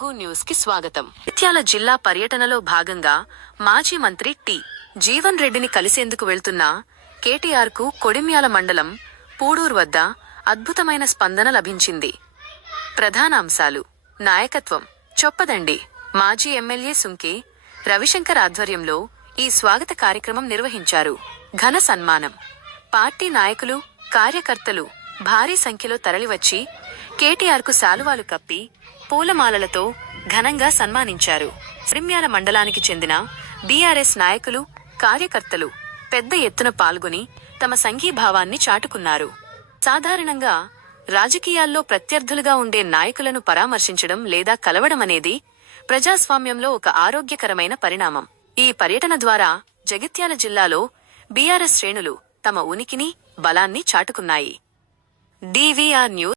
Telugu news కి స్వాగతం. జగిత్యాల జిల్లా పర్యటనలో భాగంగా మాజీ మంత్రి టి. జీవన్ రెడ్డిని కలిసేందుకు వెళ్తున్న కేటీఆర్ కు కొడిమ్యాల మండలం పూడూరు వద్ద అద్భుతమైన స్పందన లభించింది. ప్రధాన అంశాలు: నాయకత్వం చొప్పదండి. మాజీ ఎమ్మెల్యే సుంకే రవిశంకర్ ఆధ్వర్యంలో ఈ స్వాగత కార్యక్రమం నిర్వహించారు. ఘన సన్మానం. పార్టీ నాయకులు, కార్యకర్తలు భారీ సంఖ్యలో తరలివచ్చి కేటీఆర్ కు శాలువాలు కప్పి పూలమాలలతో ఘనంగా సన్మానించారు. కొడిమ్యాల మండలానికి చెందిన బీఆర్ఎస్ నాయకులు, కార్యకర్తలు పెద్ద ఎత్తున పాల్గొని తమ సంఘీభావాన్ని చాటుకున్నారు. సాధారణంగా రాజకీయాల్లో ప్రత్యర్థులుగా ఉండే నాయకులను పరామర్శించడం లేదా కలవడమనేది ప్రజాస్వామ్యంలో ఒక ఆరోగ్యకరమైన పరిణామం. ఈ పర్యటన ద్వారా జగిత్యాల జిల్లాలో బీఆర్ఎస్ శ్రేణులు తమ ఉనికిని, బలాన్ని చాటుకున్నాయి. DVR news.